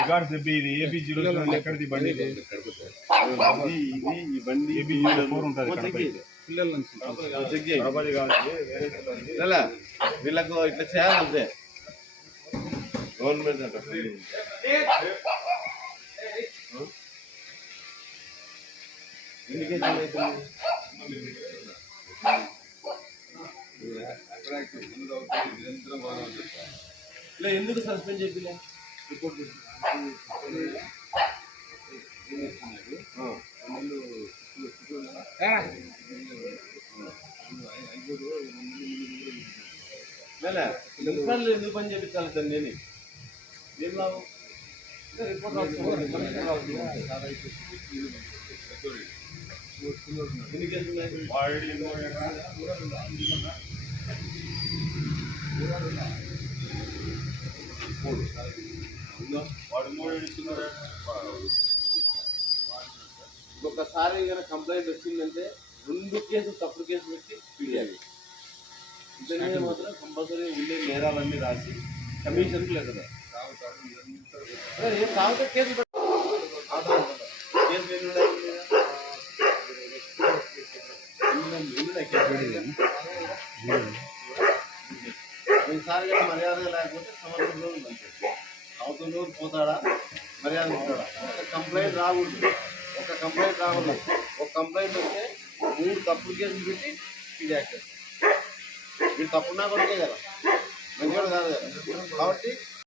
record చెప్పి ఇది AP zero ఎక్కడిది బండి ఇది ఈ బండి ఏపీ జీరో 4 ఉంటుంది వీళ్ళకు ఇట్లా చేయాలంటే గవర్నమెంట్ అంట ఎందుకు సస్పెండ్ చేయలే రిపోర్ట్ ఎందుకు పని చేయించాలి సార్ నేను ఏం లాభం రిపోర్ట్ ఒకసారి ఏదైనా కంప్లైంట్ వచ్చిందంటే 2 కేసులు తప్పుడు కేసు పెట్టి పీడియాలి ఇద్దరి మాత్రం కంపల్సరీ ఉండే నేరాలన్నీ రాసి కమిషన్కి లేదు ఏం తాగితే కేసులు ఈసారి కానీ మర్యాదగా లేకపోతే సంవత్సరంలో ఉందంటే సంవత్సరంలో పోతాడా మర్యాద ఉంటాడా ఒక కంప్లైంట్ రాకూడదు ఒక కంప్లైంట్ వస్తే 3 తప్పుడు కేసులు పెట్టి ఫీడ్ యాక్ట్ చేస్తారు మీరు తప్పున్నా కొడుకే కదా మంచివాడు కాదు కదా కాబట్టి